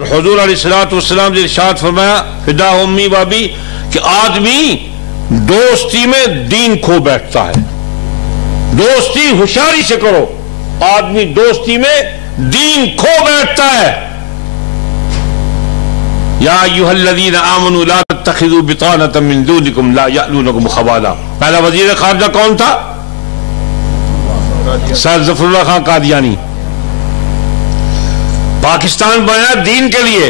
حضور علیہ الصلوۃ والسلام نے ارشاد فرمایا فدا امی و ابی کہ آدمی دوستی میں دین کھو بیٹھتا ہے. دوستی ہوشیاری سے کرو. آدمی دوستی میں دین کھو بیٹھتا ہے. یا ایھا الذین آمنوا لا تتخذوا بطانۃ من دونکم لا یألونکم خبالا. پہلا وزیر خارجہ کون تھا؟ سر ظفر اللہ خان قادیانی. پاکستان بنا دین کے لیے،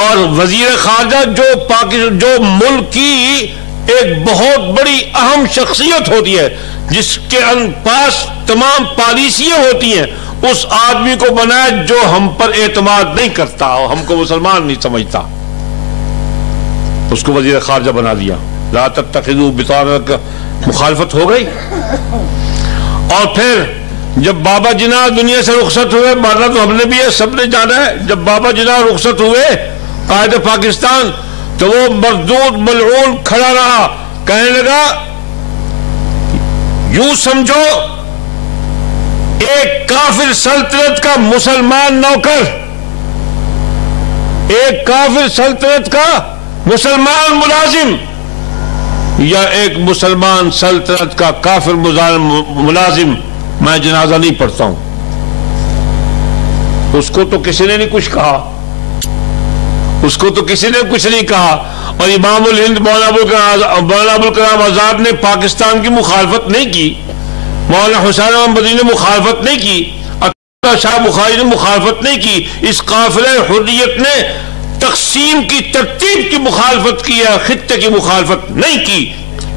اور وزیر خارجہ جو ملک کی ایک بہت بڑی اہم شخصیت ہوتی ہے جس کے پاس تمام پالیسیاں ہوتی ہیں، اس آدمی کو بنایا جو ہم پر اعتماد نہیں کرتا اور ہم کو مسلمان نہیں سمجھتا، اس کو وزیر خارجہ بنا دیا. لا تتخذوا بطانۃ، مخالفت ہو گئی. اور پھر جب بابا جناح دنیا سے رخصت ہوئے، ماننا تو ہم نے بھی ہے، سب نے جانا ہے، جب بابا جناح رخصت ہوئے قائد پاکستان، تو وہ مردود ملعون کھڑا رہا، کہنے لگا یوں سمجھو ایک کافر سلطنت کا مسلمان نوکر، ایک کافر سلطنت کا مسلمان ملازم، یا ایک مسلمان سلطنت کا کافر ملازم، میں جنازہ نہیں پڑھتا ہوں. اس کو تو کسی نے نہیں کچھ کہا، اس کو تو کسی نے کچھ نہیں کہا. اور امام الہند مولانا ابوالکلام آزاد نے پاکستان کی مخالفت نہیں کی، مولانا حسین احمد مدنی نے مخالفت نہیں کی، عطا شاہ بخاری نے مخالفت نہیں کی. اس قافلہ حریت نے تقسیم کی ترتیب کی مخالفت کی ہے، خطے کی مخالفت نہیں کی.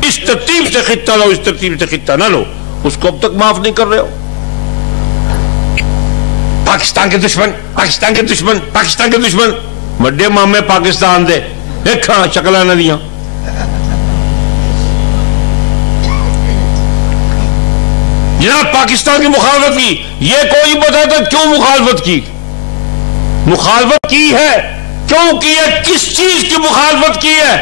اس ترتیب سے خطہ لو، اس ترتیب سے خطہ نہ لو. اس کو اب تک معاف نہیں کر رہے ہو. پاکستان کے دشمن، پاکستان کے دشمن، پاکستان کے دشمن. بڑے مامے پاکستان دے دیکھا شکلہ نہ دیا. جناب پاکستان کی مخالفت کی، یہ کوئی بتاتا کیوں مخالفت کی؟ مخالفت کی ہے کیوں کی ہے؟ کس چیز کی مخالفت کی ہے؟